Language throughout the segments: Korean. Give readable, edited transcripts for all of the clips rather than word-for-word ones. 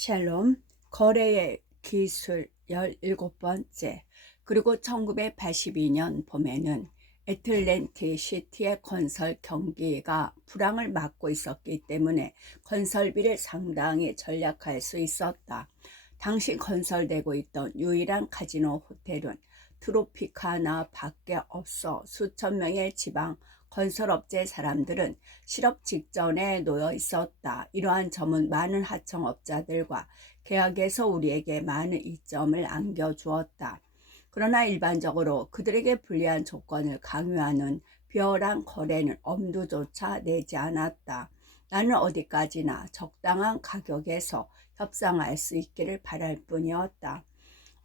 샬롬, 거래의 기술 17번째. 그리고 1982년 봄에는 애틀랜티 시티의 건설 경기가 불황을 맞고 있었기 때문에 건설비를 상당히 절약할 수 있었다. 당시 건설되고 있던 유일한 카지노 호텔은 트로피카나 밖에 없어 수천 명의 지방 건설업체 사람들은 실업 직전에 놓여 있었다. 이러한 점은 많은 하청업자들과 계약에서 우리에게 많은 이점을 안겨주었다. 그러나 일반적으로 그들에게 불리한 조건을 강요하는 비열한 거래는 엄두조차 내지 않았다. 나는 어디까지나 적당한 가격에서 협상할 수 있기를 바랄 뿐이었다.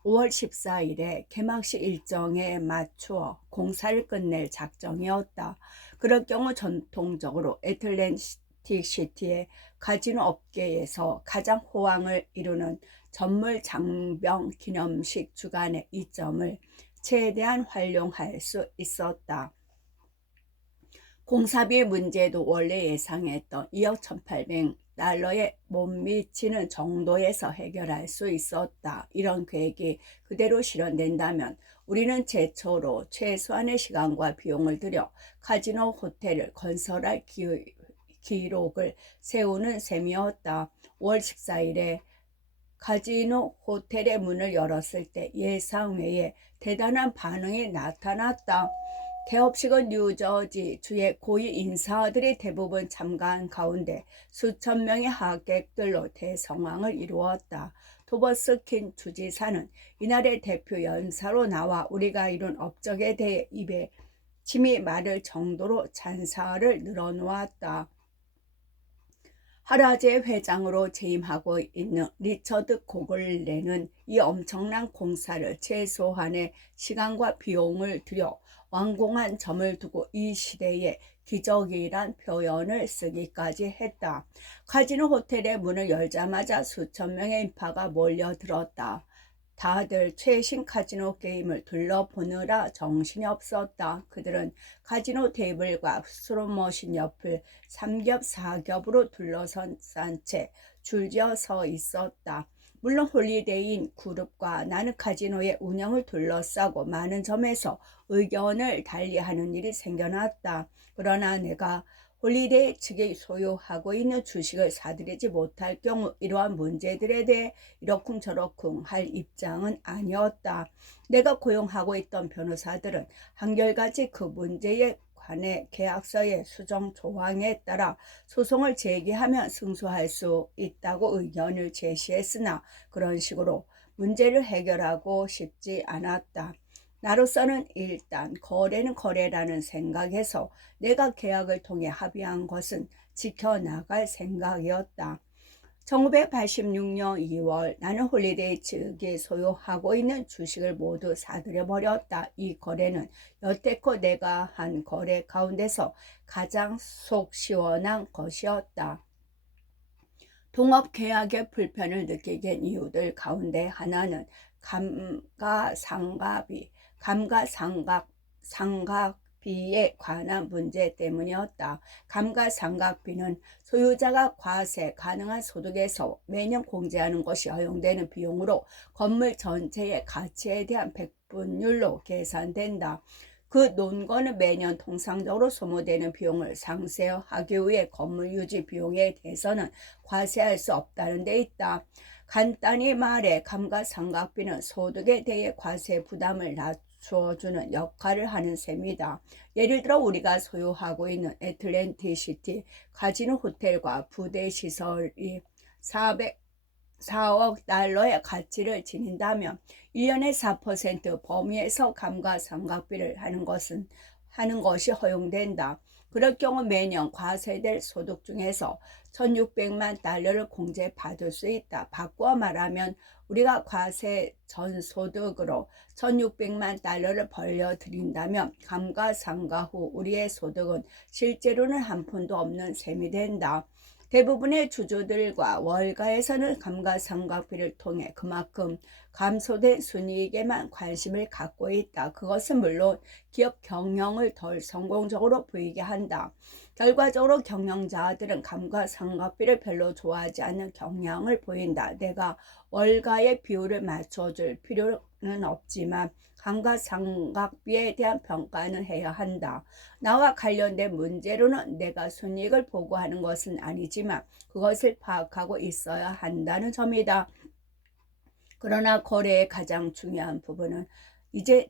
5월 14일에 개막식 일정에 맞추어 공사를 끝낼 작정이었다. 그럴 경우 전통적으로 애틀랜틱 시티의 카지노 업계에서 가장 호황을 이루는 전물 장병 기념식 주간의 이점을 최대한 활용할 수 있었다. 공사비 문제도 원래 예상했던 2억 1,800달러에 못 미치는 정도에서 해결할 수 있었다. 이런 계획이 그대로 실현된다면 우리는 최초로 최소한의 시간과 비용을 들여 카지노 호텔을 건설할 기록을 세우는 셈이었다. 5월 14일에 카지노 호텔의 문을 열었을 때 예상 외에 대단한 반응이 나타났다. 개업식은 뉴저지 주의 고위 인사들이 대부분 참가한 가운데 수천 명의 하객들로 대성황을 이루었다. 토버스 킨 주지사는 이날의 대표 연사로 나와 우리가 이룬 업적에 대해 입에 침이 마를 정도로 찬사를 늘어놓았다. 하라제 회장으로 재임하고 있는 리처드 고글레는 이 엄청난 공사를 최소한의 시간과 비용을 들여 완공한 점을 두고 이 시대의 기적이란 표현을 쓰기까지 했다. 카지노 호텔의 문을 열자마자 수천 명의 인파가 몰려들었다. 다들 최신 카지노 게임을 둘러보느라 정신이 없었다. 그들은 카지노 테이블과 슬롯머신 옆을 3겹 4겹으로 둘러싼 채 줄지어 서 있었다. 물론 홀리데이인 그룹과 나는 카지노의 운영을 둘러싸고 많은 점에서 의견을 달리하는 일이 생겨났다. 그러나 내가 홀리데이 측이 소유하고 있는 주식을 사들이지 못할 경우 이러한 문제들에 대해 이러쿵저러쿵 할 입장은 아니었다. 내가 고용하고 있던 변호사들은 한결같이 그 문제에 관해 계약서의 수정 조항에 따라 소송을 제기하면 승소할 수 있다고 의견을 제시했으나 그런 식으로 문제를 해결하고 싶지 않았다. 나로서는 일단 거래는 거래라는 생각에서 내가 계약을 통해 합의한 것은 지켜나갈 생각이었다. 1986년 2월 나는 홀리데이 측이 소유하고 있는 주식을 모두 사들여버렸다. 이 거래는 여태껏 내가 한 거래 가운데서 가장 속 시원한 것이었다. 동업계약의 불편을 느끼게 된 이유들 가운데 하나는 감가상각비에 관한 문제 때문이었다. 감가상각비는 소유자가 과세 가능한 소득에서 매년 공제하는 것이 허용되는 비용으로 건물 전체의 가치에 대한 백분율로 계산된다. 그 논거는 매년 통상적으로 소모되는 비용을 상쇄하기 위해 건물 유지 비용에 대해서는 과세할 수 없다는 데 있다. 간단히 말해 감가상각비는 소득에 대해 과세 부담을 낮춰주는 역할을 하는 셈이다. 예를 들어 우리가 소유하고 있는 애틀랜틱 시티 카지노 호텔과 부대 시설이 4억 달러의 가치를 지닌다면 1년에 4% 범위에서 감가상각비를 하는 것이 허용된다. 그럴 경우 매년 과세될 소득 중에서 1,600만 달러를 공제받을 수 있다. 바꾸어 말하면 우리가 과세 전 소득으로 1,600만 달러를 벌려드린다면 감가상각 후 우리의 소득은 실제로는 한 푼도 없는 셈이 된다. 대부분의 주주들과 월가에서는 감가상각비를 통해 그만큼 감소된 순이익에만 관심을 갖고 있다. 그것은 물론 기업 경영을 덜 성공적으로 보이게 한다. 결과적으로 경영자들은 감가상각비를 별로 좋아하지 않는 경향을 보인다. 내가 월가의 비율을 맞춰줄 필요는 없지만 감가상각비에 대한 평가는 해야 한다. 나와 관련된 문제로는 내가 손익을 보고하는 것은 아니지만 그것을 파악하고 있어야 한다는 점이다. 그러나 거래의 가장 중요한 부분은 이제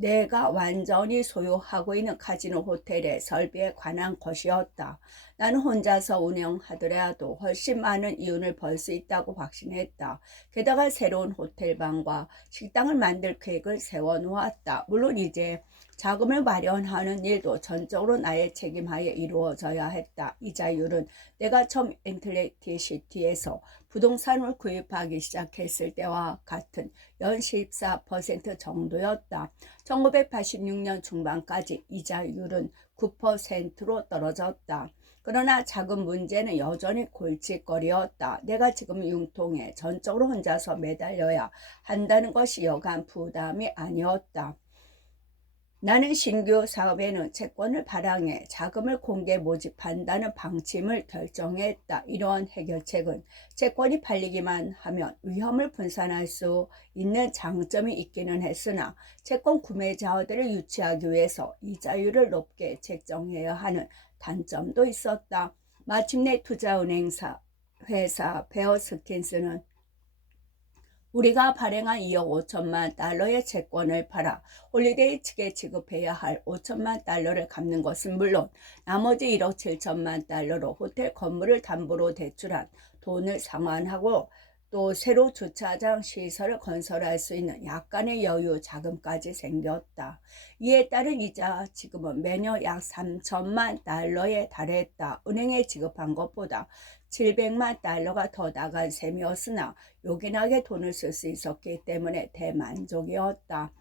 내가 완전히 소유하고 있는 카지노 호텔의 설비에 관한 것이었다. 나는 혼자서 운영하더라도 훨씬 많은 이윤을 벌 수 있다고 확신했다. 게다가 새로운 호텔방과 식당을 만들 계획을 세워놓았다. 물론 이제 자금을 마련하는 일도 전적으로 나의 책임하에 이루어져야 했다. 이자율은 내가 처음 애틀랜틱시티에서 부동산을 구입하기 시작했을 때와 같은 연 14% 정도였다. 1986년 중반까지 이자율은 9%로 떨어졌다. 그러나 작은 문제는 여전히 골칫거리였다. 내가 지금 융통에 전적으로 혼자서 매달려야 한다는 것이 여간 부담이 아니었다. 나는 신규 사업에는 채권을 발행해 자금을 공개 모집한다는 방침을 결정했다. 이러한 해결책은 채권이 팔리기만 하면 위험을 분산할 수 있는 장점이 있기는 했으나 채권 구매자들을 유치하기 위해서 이자율을 높게 책정해야 하는 단점도 있었다. 마침내 투자은행사 회사 베어스킨스는 우리가 발행한 2억 5천만 달러의 채권을 팔아 홀리데이 측에 지급해야 할 5천만 달러를 갚는 것은 물론 나머지 1억 7천만 달러로 호텔 건물을 담보로 대출한 돈을 상환하고 또 새로 주차장 시설을 건설할 수 있는 약간의 여유 자금까지 생겼다. 이에 따른 이자 지급은 매년 약 3천만 달러에 달했다. 은행에 지급한 것보다 700만 달러가 더 나간 셈이었으나 요긴하게 돈을 쓸 수 있었기 때문에 대만족이었다.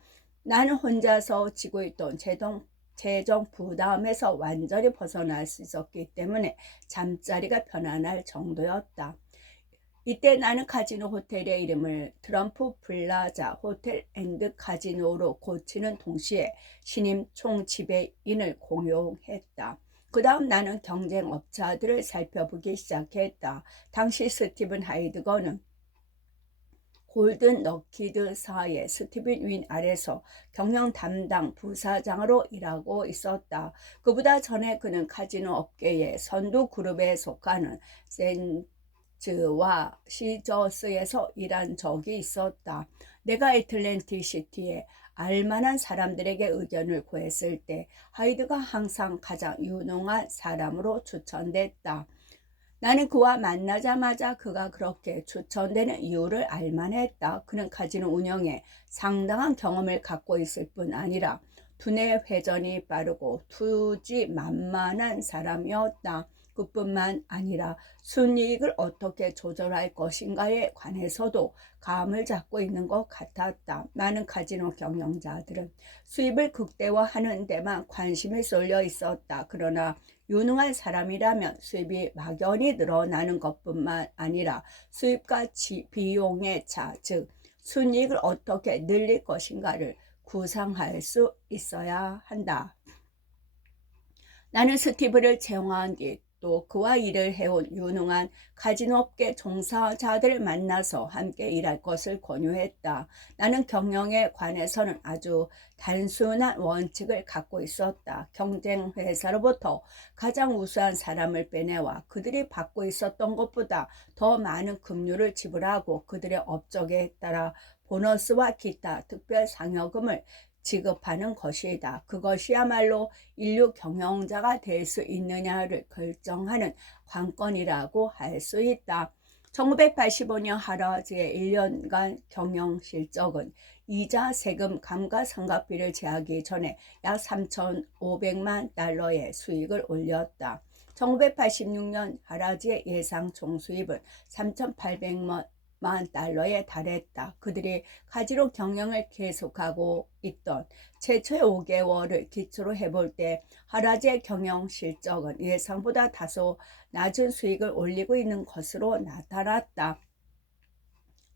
나는 혼자서 지고 있던 재정 부담에서 완전히 벗어날 수 있었기 때문에 잠자리가 편안할 정도였다. 이때 나는 카지노 호텔의 이름을 트럼프 플라자 호텔 앤드 카지노로 고치는 동시에 신임 총지배인을 공용했다. 그 다음 나는 경쟁업자들을 살펴보기 시작했다. 당시 스티븐 하이드거는 골든 럭키드사의 스티븐 윈 아래서 경영 담당 부사장으로 일하고 있었다. 그보다 전에 그는 카지노 업계의 선두 그룹에 속하는 와 시저스에서 일한 적이 있었다. 내가 애틀랜틱 시티에 알만한 사람들에게 의견을 구했을 때 하이드가 항상 가장 유능한 사람으로 추천됐다. 나는 그와 만나자마자 그가 그렇게 추천되는 이유를 알만했다. 그는 카지노 운영에 상당한 경험을 갖고 있을 뿐 아니라 두뇌 회전이 빠르고 투지 만만한 사람이었다. 그뿐만 아니라 순이익을 어떻게 조절할 것인가에 관해서도 감을 잡고 있는 것 같았다. 많은 카지노 경영자들은 수입을 극대화하는 데만 관심이 쏠려 있었다. 그러나 유능한 사람이라면 수입이 막연히 늘어나는 것뿐만 아니라 수입과 비용의 차, 즉 순이익을 어떻게 늘릴 것인가를 구상할 수 있어야 한다. 나는 스티브를 채용한 뒤 또 그와 일을 해온 유능한 카지노업계 종사자들을 만나서 함께 일할 것을 권유했다. 나는 경영에 관해서는 아주 단순한 원칙을 갖고 있었다. 경쟁 회사로부터 가장 우수한 사람을 빼내와 그들이 받고 있었던 것보다 더 많은 급료를 지불하고 그들의 업적에 따라 보너스와 기타 특별 상여금을 지급하는 것이다. 그것이야말로 인류 경영자가 될 수 있느냐를 결정하는 관건이라고 할 수 있다. 1985년 하라즈의 1년간 경영 실적은 이자 세금 감가상각비를 제하기 전에 약 3,500만 달러의 수익을 올렸다. 1986년 하라즈의 예상 총수입은 3,800만 달러에 달했다. 그들이 카지노 경영을 계속하고 있던 최초의 5개월을 기초로 해볼 때 하라즈의 경영 실적은 예상보다 다소 낮은 수익을 올리고 있는 것으로 나타났다.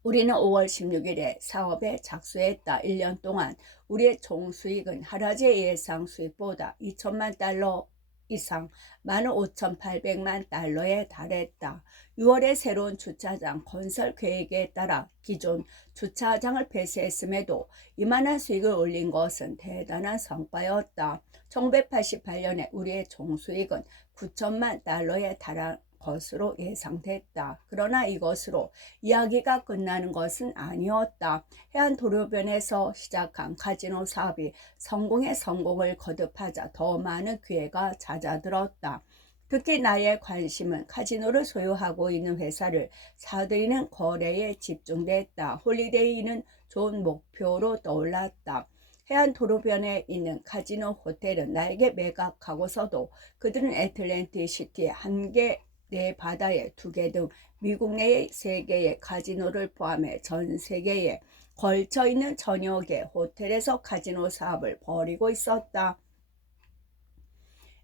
우리는 5월 16일에 사업에 착수했다. 1년 동안 우리의 총수익은 하라지의 예상 수익보다 2천만 달러 이상, 15,800만 달러에 달했다. 6월에 새로운 주차장 건설 계획에 따라 기존 주차장을 폐쇄했음에도 이만한 수익을 올린 것은 대단한 성과였다. 1988년에 우리의 총수익은 9천만 달러에 달한 것으로 예상됐다. 그러나 이것으로 이야기가 끝나는 것은 아니었다. 해안도로변에서 시작한 카지노 사업이 성공의 성공을 거듭하자 더 많은 기회가 잦아들었다. 특히 나의 관심은 카지노를 소유하고 있는 회사를 사들이는 거래에 집중됐다. 홀리데이는 좋은 목표로 떠올랐다. 해안도로변에 있는 카지노 호텔은 나에게 매각하고서도 그들은 애틀랜틱 시티의 한 개, 내 바다에 2개 등 미국 내의 3개의 카지노를 포함해 전 세계에 걸쳐 있는 전여 개 호텔에서 카지노 사업을 벌이고 있었다.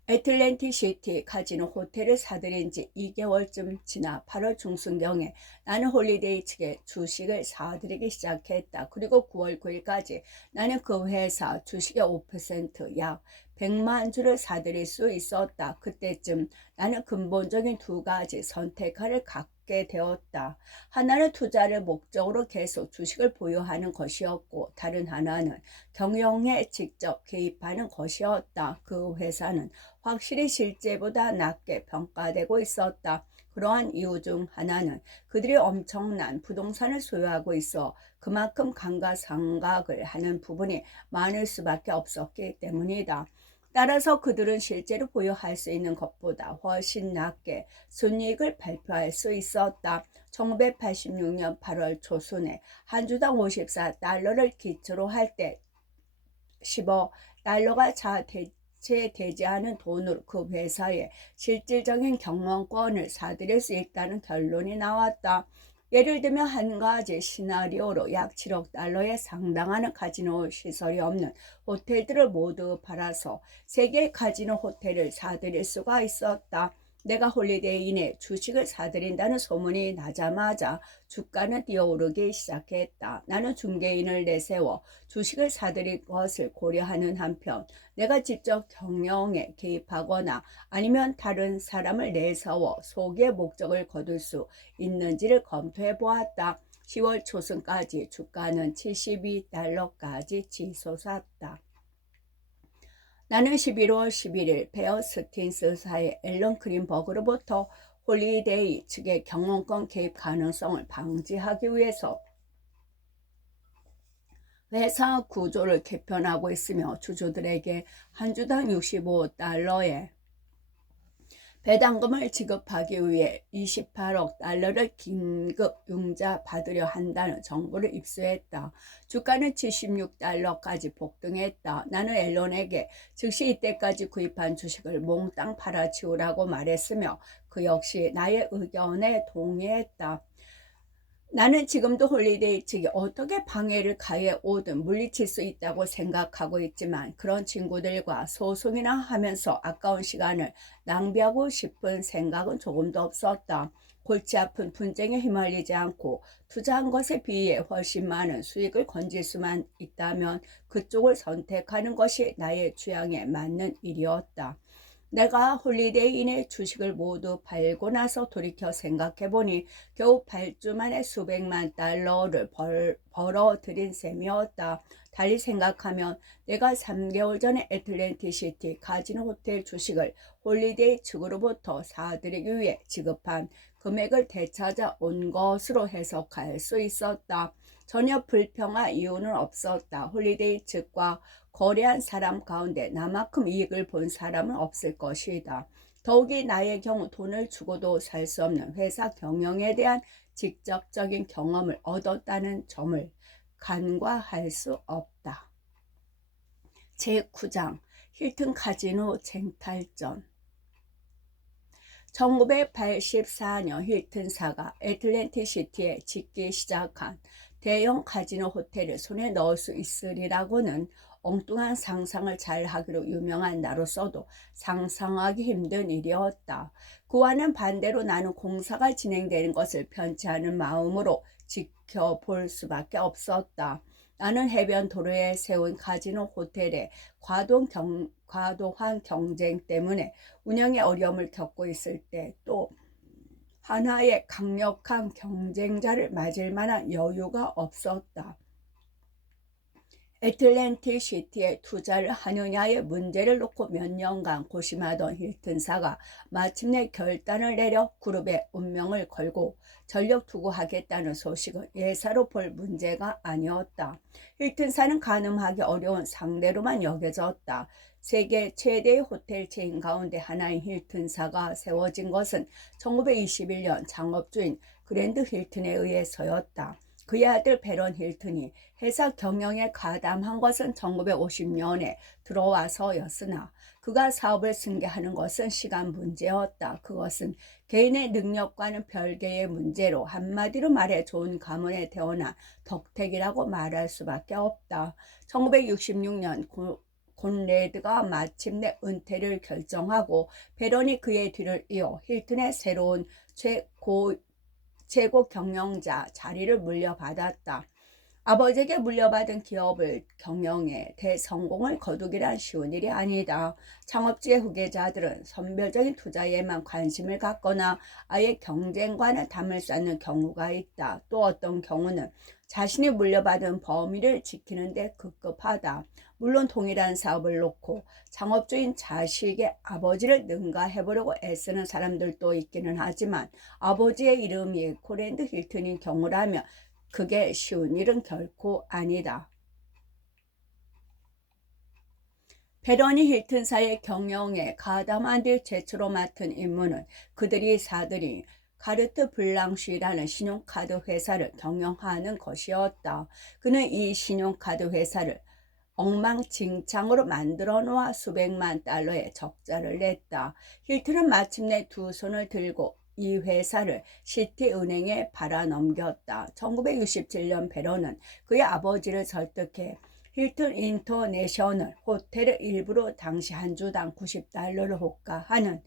애틀랜틱 시티 카지노 호텔을 사들인 지 2개월쯤 지나 8월 중순경에 나는 홀리데이 측에 주식을 사들이기 시작했다. 그리고 9월 9일까지 나는 그 회사 주식의 5% 약 100만 주를 사들일 수 있었다. 그때쯤 나는 근본적인 2가지 선택할 갖게 되었다. 하나는 투자를 목적으로 계속 주식을 보유하는 것이었고, 다른 하나는 경영에 직접 개입하는 것이었다. 그 회사는 확실히 실제보다 낮게 평가되고 있었다. 그러한 이유 중 하나는 그들이 엄청난 부동산을 소유하고 있어 그만큼 감가상각을 하는 부분이 많을 수밖에 없었기 때문이다. 따라서 그들은 실제로 보유할 수 있는 것보다 훨씬 낮게 순이익을 발표할 수 있었다. 1986년 8월 초순에 한 주당 54달러를 기초로 할 때 15달러가 대체되지 않은 돈으로 그 회사의 실질적인 경영권을 사들일 수 있다는 결론이 나왔다. 예를 들면 한 가지 시나리오로 약 7억 달러에 상당하는 카지노 시설이 없는 호텔들을 모두 팔아서 3개의 카지노 호텔을 사들일 수가 있었다. 내가 홀리데이인의 주식을 사들인다는 소문이 나자마자 주가는 뛰어오르기 시작했다. 나는 중개인을 내세워 주식을 사들일 것을 고려하는 한편 내가 직접 경영에 개입하거나 아니면 다른 사람을 내세워 소기의 목적을 거둘 수 있는지를 검토해 보았다. 10월 초순까지 주가는 72달러까지 치솟았다. 나는 11월 11일 베어 스틴스사의 앨런 그린버그로부터 홀리데이 측의 경영권 개입 가능성을 방지하기 위해서 회사 구조를 개편하고 있으며 주주들에게 한 주당 65달러의 배당금을 지급하기 위해 28억 달러를 긴급 융자 받으려 한다는 정보를 입수했다. 주가는 76달러까지 폭등했다. 나는 앨런에게 즉시 이때까지 구입한 주식을 몽땅 팔아치우라고 말했으며 그 역시 나의 의견에 동의했다. 나는 지금도 홀리데이 측이 어떻게 방해를 가해 오든 물리칠 수 있다고 생각하고 있지만 그런 친구들과 소송이나 하면서 아까운 시간을 낭비하고 싶은 생각은 조금도 없었다. 골치 아픈 분쟁에 휘말리지 않고 투자한 것에 비해 훨씬 많은 수익을 건질 수만 있다면 그쪽을 선택하는 것이 나의 취향에 맞는 일이었다. 내가 홀리데이인의 주식을 모두 팔고 나서 돌이켜 생각해보니 겨우 8주 만에 수백만 달러를 벌어들인 셈이었다. 달리 생각하면 내가 3개월 전에 애틀랜틱 시티 카지노 호텔 주식을 홀리데이 측으로부터 사들이기 위해 지급한 금액을 되찾아 온 것으로 해석할 수 있었다. 전혀 불평할 이유는 없었다. 홀리데이 측과 거래한 사람 가운데 나만큼 이익을 본 사람은 없을 것이다. 더욱이 나의 경우 돈을 주고도 살 수 없는 회사 경영에 대한 직접적인 경험을 얻었다는 점을 간과할 수 없다. 제9장 힐튼 카지노 쟁탈전. 1984년 힐튼사가 애틀랜틱 시티에 짓기 시작한 대형 카지노 호텔을 손에 넣을 수 있으리라고는 엉뚱한 상상을 잘 하기로 유명한 나로서도 상상하기 힘든 일이었다. 그와는 반대로 나는 공사가 진행되는 것을 편치 않은 마음으로 지켜볼 수밖에 없었다. 나는 해변 도로에 세운 카지노 호텔의 과도한 경쟁 때문에 운영에 어려움을 겪고 있을 때 또 하나의 강력한 경쟁자를 맞을 만한 여유가 없었다. 애틀랜틱 시티에 투자를 하느냐의 문제를 놓고 몇 년간 고심하던 힐튼사가 마침내 결단을 내려 그룹의 운명을 걸고 전력 투구하겠다는 소식은 예사로 볼 문제가 아니었다. 힐튼사는 가늠하기 어려운 상대로만 여겨졌다. 세계 최대의 호텔 체인 가운데 하나인 힐튼사가 세워진 것은 1921년 창업주인 그랜드 힐튼에 의해서였다. 그의 아들 배런 힐튼이 회사 경영에 가담한 것은 1950년에 들어와서였으나 그가 사업을 승계하는 것은 시간 문제였다. 그것은 개인의 능력과는 별개의 문제로 한마디로 말해 좋은 가문에 태어난 덕택이라고 말할 수밖에 없다. 1966년 곤레드가 마침내 은퇴를 결정하고 배런이 그의 뒤를 이어 힐튼의 새로운 최고 경영자 자리를 물려받았다. 아버지에게 물려받은 기업을 경영해 대성공을 거두기란 쉬운 일이 아니다. 창업주의 후계자들은 선별적인 투자에만 관심을 갖거나 아예 경쟁과는 담을 쌓는 경우가 있다. 또 어떤 경우는 자신이 물려받은 범위를 지키는 데 급급하다. 물론 동일한 사업을 놓고 창업주인 자식의 아버지를 능가해보려고 애쓰는 사람들도 있기는 하지만 아버지의 이름이 그랜드 힐튼인 경우라면 그게 쉬운 일은 결코 아니다. 배런이 힐튼사의 경영에 가담한 뒤 최초로 맡은 임무는 그들이 사들인 카르트 블랑쉬라는 신용카드 회사를 경영하는 것이었다. 그는 이 신용카드 회사를 엉망진창으로 만들어 놓아 수백만 달러의 적자를 냈다. 힐튼은 마침내 두 손을 들고 이 회사를 시티은행에 팔아넘겼다. 1967년 배런은 그의 아버지를 설득해 힐튼 인터내셔널 호텔을 일부러 당시 한 주당 90달러를 호가하는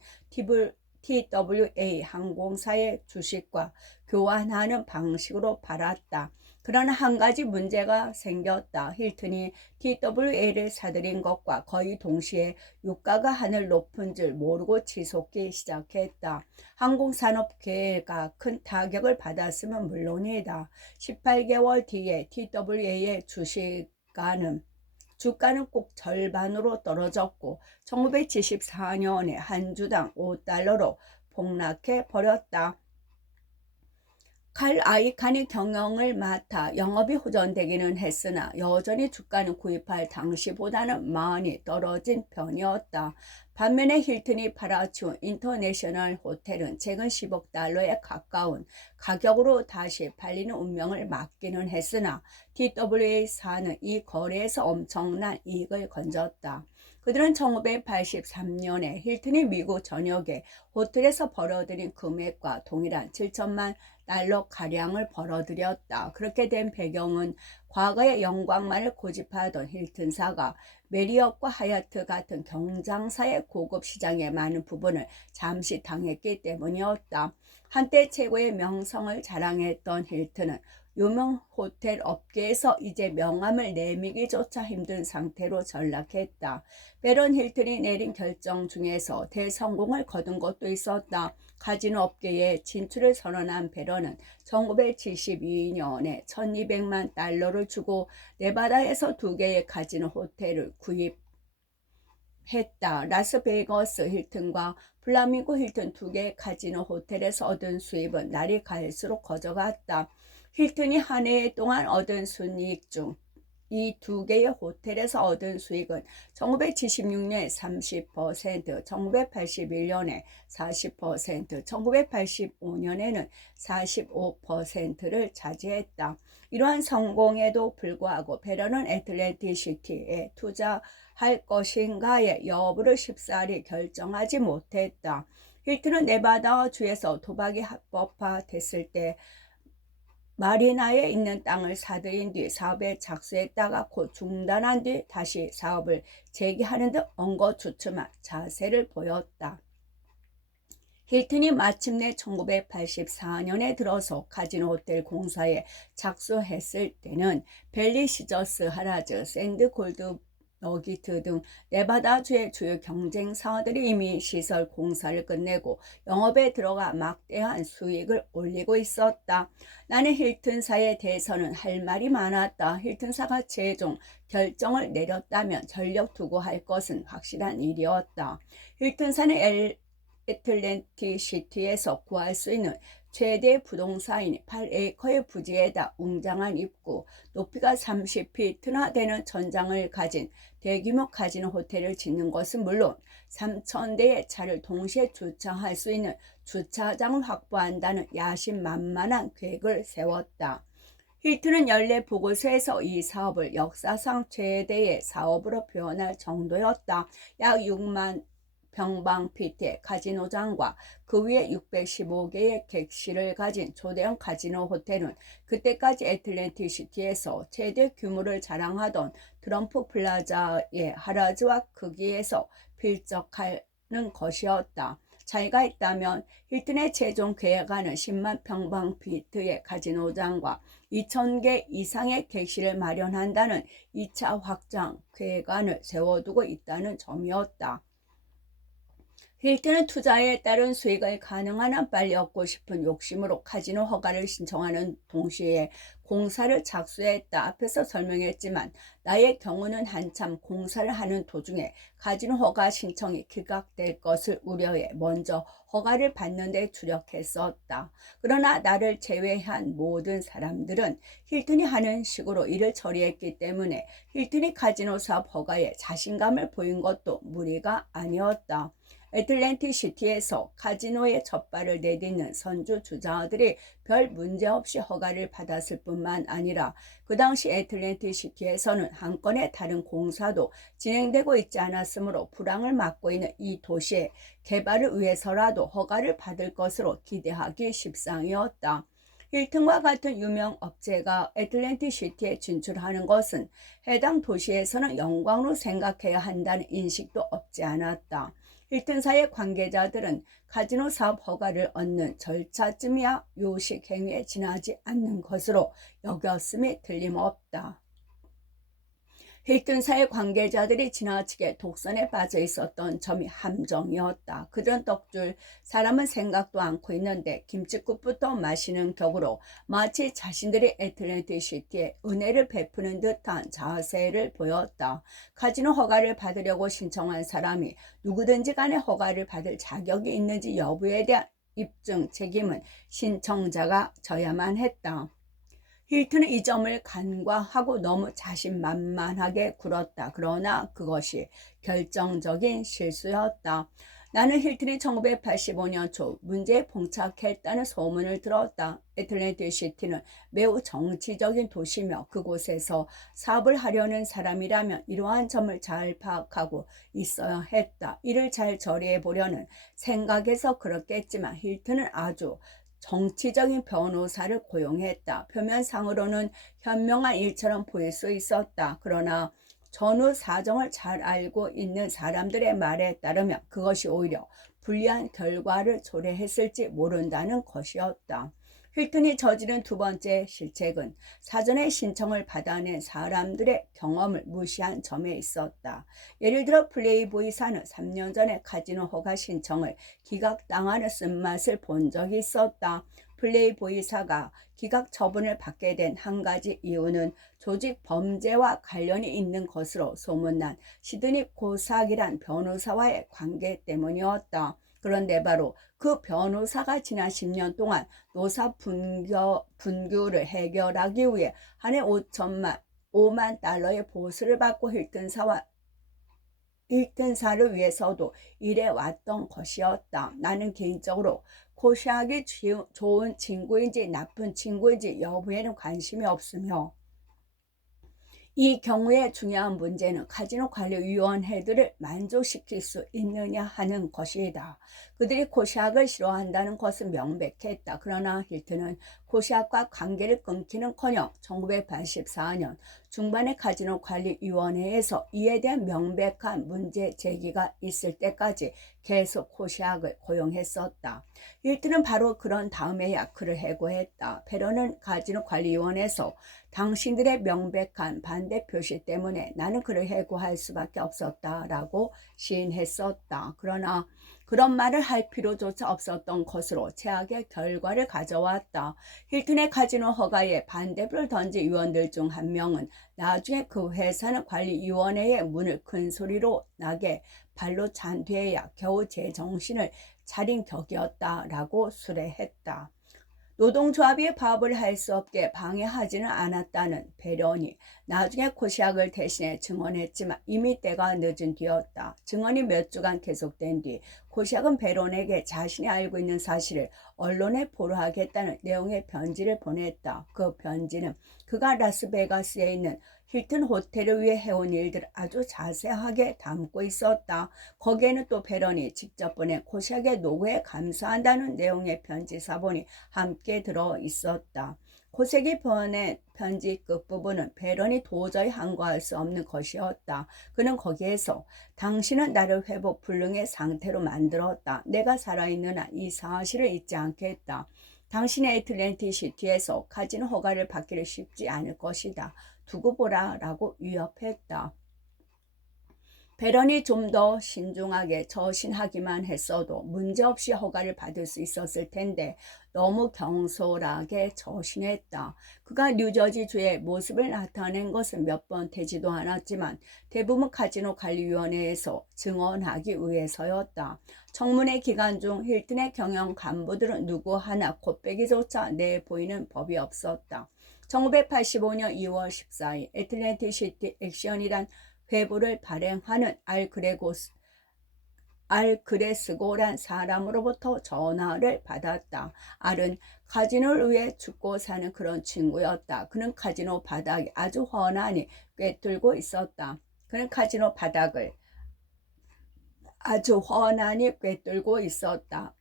TWA 항공사의 주식과 교환하는 방식으로 팔았다. 그러나 한 가지 문제가 생겼다. 힐튼이 TWA를 사들인 것과 거의 동시에 유가가 하늘 높은 줄 모르고 치솟기 시작했다. 항공산업계가 큰 타격을 받았으면 물론이다. 18개월 뒤에 TWA의 주가는 꼭 절반으로 떨어졌고 1974년에 한 주당 5달러로 폭락해 버렸다. 칼 아이칸이 경영을 맡아 영업이 호전되기는 했으나 여전히 주가는 구입할 당시보다는 많이 떨어진 편이었다. 반면에 힐튼이 팔아치운 인터내셔널 호텔은 최근 10억 달러에 가까운 가격으로 다시 팔리는 운명을 맞기는 했으나 TWA사는 이 거래에서 엄청난 이익을 건졌다. 그들은 1983년에 힐튼이 미국 전역의 호텔에서 벌어들인 금액과 동일한 7천만 달러 가량을 벌어들였다. 그렇게 된 배경은 과거의 영광만을 고집하던 힐튼사가 메리엇과 하얏트 같은 경장사의 고급 시장의 많은 부분을 잠시 당했기 때문이었다. 한때 최고의 명성을 자랑했던 힐튼은 유명 호텔 업계에서 이제 명함을 내미기조차 힘든 상태로 전락했다. 배런 힐튼이 내린 결정 중에서 대성공을 거둔 것도 있었다. 카지노 업계에 진출을 선언한 배런은 1972년에 1200만 달러를 주고 네바다에서 2개의 카지노 호텔을 구입했다. 라스베이거스 힐튼과 플라밍고 힐튼 2개의 카지노 호텔에서 얻은 수입은 날이 갈수록 커져갔다. 힐튼이 한 해 동안 얻은 순이익 중 이 2개의 호텔에서 얻은 수익은 1976년에 30%, 1981년에 40%, 1985년에는 45%를 차지했다. 이러한 성공에도 불구하고 배런은 애틀랜틱 시티에 투자할 것인가의 여부를 쉽사리 결정하지 못했다. 힐튼은 네바다 주에서 도박이 합법화됐을 때 마리나에 있는 땅을 사들인 뒤 사업에 착수했다가 곧 중단한 뒤 다시 사업을 재개하는 등 엉거주춤한 자세를 보였다. 힐튼이 마침내 1984년에 들어서 카지노 호텔 공사에 착수했을 때는 벨리 시저스, 하라즈, 샌드 골드 너기트 등 네바다주의 주요 경쟁사들이 이미 시설 공사를 끝내고 영업에 들어가 막대한 수익을 올리고 있었다. 나는 힐튼사에 대해서는 할 말이 많았다. 힐튼사가 최종 결정을 내렸다면 전력 투구할 것은 확실한 일이었다. 힐튼사는 애틀랜틱 시티에서 구할 수 있는 최대 부동산인 8에이커의 부지에다 웅장한 입구, 높이가 30피트나 되는 전장을 가진 대규모 카지노 호텔을 짓는 것은 물론 3,000대의 차를 동시에 주차할 수 있는 주차장을 확보한다는 야심만만한 계획을 세웠다. 힐튼은 연례 보고서에서 이 사업을 역사상 최대의 사업으로 표현할 정도였다. 약 6만 평방피트의 카지노장과 그 위에 615개의 객실을 가진 초대형 카지노 호텔은 그때까지 애틀랜틱 시티에서 최대 규모를 자랑하던 트럼프 플라자의 하라즈와 크기에서 필적하는 것이었다. 차이가 있다면 힐튼의 최종 계획안은 10만 평방피트의 카지노장과 2,000개 이상의 객실을 마련한다는 2차 확장 계획안을 세워두고 있다는 점이었다. 힐튼은 투자에 따른 수익을 가능한 한 빨리 얻고 싶은 욕심으로 카지노 허가를 신청하는 동시에 공사를 착수했다. 앞에서 설명했지만 나의 경우는 한참 공사를 하는 도중에 카지노 허가 신청이 기각될 것을 우려해 먼저 허가를 받는 데 주력했었다. 그러나 나를 제외한 모든 사람들은 힐튼이 하는 식으로 일을 처리했기 때문에 힐튼이 카지노 사업 허가에 자신감을 보인 것도 무리가 아니었다. 애틀랜틱 시티에서 카지노에 첫 발을 내딛는 선주 주자들이 별 문제 없이 허가를 받았을 뿐만 아니라 그 당시 애틀랜틱 시티에서는 한 건의 다른 공사도 진행되고 있지 않았으므로 불황을 맞고 있는 이 도시의 개발을 위해서라도 허가를 받을 것으로 기대하기 십상이었다. 힐튼과 같은 유명 업체가 애틀랜틱 시티에 진출하는 것은 해당 도시에서는 영광으로 생각해야 한다는 인식도 없지 않았다. 힐튼사의 관계자들은 카지노 사업 허가를 얻는 절차쯤이야 요식 행위에 지나지 않는 것으로 여겼음이 틀림없다. 힐튼사의 관계자들이 지나치게 독선에 빠져 있었던 점이 함정이었다. 그런 떡줄 사람은 생각도 않고 있는데 김칫국부터 마시는 격으로 마치 자신들이 애틀랜틱 시티에 은혜를 베푸는 듯한 자세를 보였다. 카지노 허가를 받으려고 신청한 사람이 누구든지 간에 허가를 받을 자격이 있는지 여부에 대한 입증 책임은 신청자가 져야만 했다. 힐튼은 이 점을 간과하고 너무 자신만만하게 굴었다. 그러나 그것이 결정적인 실수였다. 나는 힐튼이 1985년 초 문제에 봉착했다는 소문을 들었다. 애틀랜틱 시티는 매우 정치적인 도시며 그곳에서 사업을 하려는 사람이라면 이러한 점을 잘 파악하고 있어야 했다. 이를 잘 처리해 보려는 생각에서 그렇겠지만 힐튼은 아주 정치적인 변호사를 고용했다. 표면상으로는 현명한 일처럼 보일 수 있었다. 그러나 전후 사정을 잘 알고 있는 사람들의 말에 따르면 그것이 오히려 불리한 결과를 초래했을지 모른다는 것이었다. 힐튼이 저지른 두 번째 실책은 사전에 신청을 받아낸 사람들의 경험을 무시한 점에 있었다. 예를 들어 플레이보이사는 3년 전에 카지노 허가 신청을 기각당하는 쓴맛을 본 적이 있었다. 플레이보이사가 기각 처분을 받게 된 한 가지 이유는 조직 범죄와 관련이 있는 것으로 소문난 시드니 코삭이란 변호사와의 관계 때문이었다. 그런데 바로 그 변호사가 지난 10년 동안 노사 분규를 해결하기 위해 한 해 5만 달러의 보수를 받고 힐튼사를 위해서도 일해왔던 것이었다. 나는 개인적으로 코샥이 좋은 친구인지 나쁜 친구인지 여부에는 관심이 없으며 이 경우에 중요한 문제는 카지노 관리위원회들을 만족시킬 수 있느냐 하는 것이다. 그들이 코시학을 싫어한다는 것은 명백했다. 그러나 힐튼은 코시학과 관계를 끊기는커녕 1984년 중반에 카지노 관리위원회에서 이에 대한 명백한 문제 제기가 있을 때까지 계속 코시학을 고용했었다. 힐튼은 바로 그런 다음에야 그를 해고했다. 베런은 카지노 관리위원회에서 당신들의 명백한 반대 표시 때문에 나는 그를 해고할 수밖에 없었다라고 시인했었다. 그러나 그런 말을 할 필요조차 없었던 것으로 최악의 결과를 가져왔다. 힐튼의 카지노 허가에 반대표를 던진 위원들 중 한 명은 나중에 그 회사는 관리위원회의 문을 큰 소리로 나게 발로 찬 뒤에야 겨우 제정신을 차린 격이었다라고 수레했다. 노동조합이 파업을 할 수 없게 방해하지는 않았다는 베런이 나중에 코시학을 대신해 증언했지만 이미 때가 늦은 뒤였다. 증언이 몇 주간 계속된 뒤 코시학은 베런에게 자신이 알고 있는 사실을 언론에 보도하겠다는 내용의 편지를 보냈다. 그 편지는 그가 라스베가스에 있는 힐튼 호텔을 위해 해온 일들을 아주 자세하게 담고 있었다. 거기에는 또 베런이 직접 보낸 코시학의 노고에 감사한다는 내용의 편지 사본이 함께 들어 있었다. 코시학이 보낸 편지 끝부분은 베런이 도저히 항거할 수 없는 것이었다. 그는 거기에서 당신은 나를 회복 불능의 상태로 만들었다. 내가 살아있는 한 이 사실을 잊지 않겠다. 당신의 애틀랜틱 시티에서 카지노 허가를 받기를 쉽지 않을 것이다. 두고 보라 라고 위협했다. 베런이 좀 더 신중하게 저신하기만 했어도 문제없이 허가를 받을 수 있었을 텐데 너무 경솔하게 저신했다. 그가 뉴저지주의 모습을 나타낸 것은 몇 번 되지도 않았지만 대부분 카지노 관리위원회에서 증언하기 위해서였다. 청문회 기간 중 힐튼의 경영 간부들은 누구 하나 콧배기조차 내보이는 법이 없었다. 1985년 2월 14일 애틀랜틱 시티 액션이란 회부를 발행하는 알그레스고란 사람으로부터 전화를 받았다. 알은 카지노를 위해 죽고 사는 그런 친구였다. 그는 카지노 바닥이 아주 훤하니 꿰뚫고 있었다. 그는 카지노 바닥을 아주 훤하니 꿰뚫고 있었다.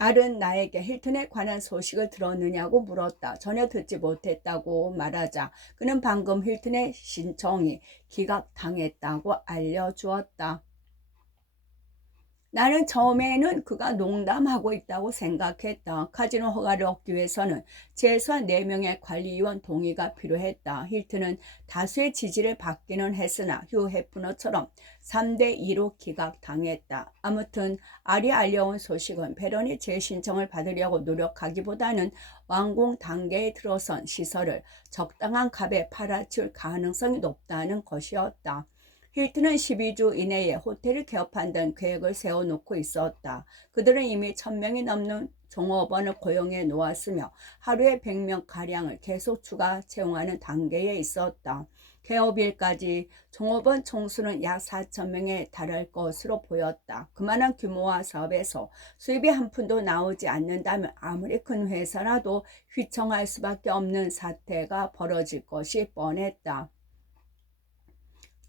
알은 나에게 힐튼에 관한 소식을 들었느냐고 물었다. 전혀 듣지 못했다고 말하자 그는 방금 힐튼의 신청이 기각당했다고 알려주었다. 나는 처음에는 그가 농담하고 있다고 생각했다. 카지노 허가를 얻기 위해서는 최소한 4명의 관리위원 동의가 필요했다. 힐튼은 다수의 지지를 받기는 했으나 휴 해프너처럼 3대2로 기각당했다. 아무튼 알이 알려온 소식은 베런이 재신청을 받으려고 노력하기보다는 완공 단계에 들어선 시설을 적당한 값에 팔아치울 가능성이 높다는 것이었다. 힐튼은 12주 이내에 호텔을 개업한다는 계획을 세워놓고 있었다. 그들은 이미 1000명이 넘는 종업원을 고용해 놓았으며 하루에 100명가량을 계속 추가 채용하는 단계에 있었다. 개업일까지 종업원 총수는 약 4,000명에 달할 것으로 보였다. 그만한 규모와 사업에서 수입이 한 푼도 나오지 않는다면 아무리 큰 회사라도 휘청할 수밖에 없는 사태가 벌어질 것이 뻔했다.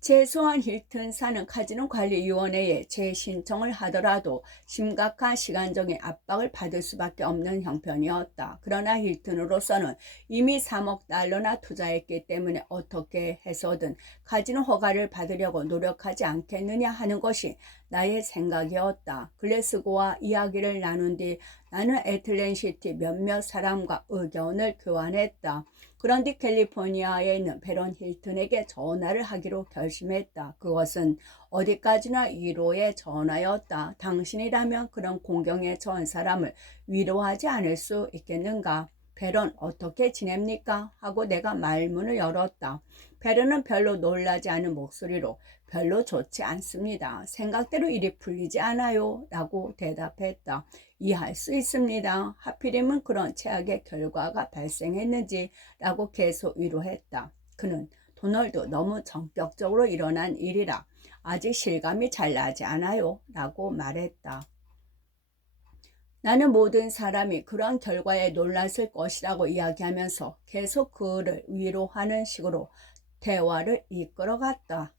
최소한 힐튼사는 카지노 관리위원회에 재신청을 하더라도 심각한 시간적인 압박을 받을 수밖에 없는 형편이었다. 그러나 힐튼으로서는 이미 3억 달러나 투자했기 때문에 어떻게 해서든 카지노 허가를 받으려고 노력하지 않겠느냐 하는 것이 나의 생각이었다. 글래스고와 이야기를 나눈 뒤 나는 애틀랜시티 몇몇 사람과 의견을 교환했다. 그런 뒤 캘리포니아에 있는 베런 힐튼에게 전화를 하기로 결심했다. 그것은 어디까지나 위로의 전화였다. 당신이라면 그런 공경에 처한 사람을 위로하지 않을 수 있겠는가? 베런 어떻게 지냅니까? 하고 내가 말문을 열었다. 베런은 별로 놀라지 않은 목소리로 별로 좋지 않습니다. 생각대로 일이 풀리지 않아요. 라고 대답했다. 이해할 수 있습니다. 하필이면 그런 최악의 결과가 발생했는지 라고 계속 위로했다. 그는 도널드 너무 전격적으로 일어난 일이라 아직 실감이 잘 나지 않아요. 라고 말했다. 나는 모든 사람이 그러한 결과에 놀랐을 것이라고 이야기하면서 계속 그를 위로하는 식으로 대화를 이끌어갔다.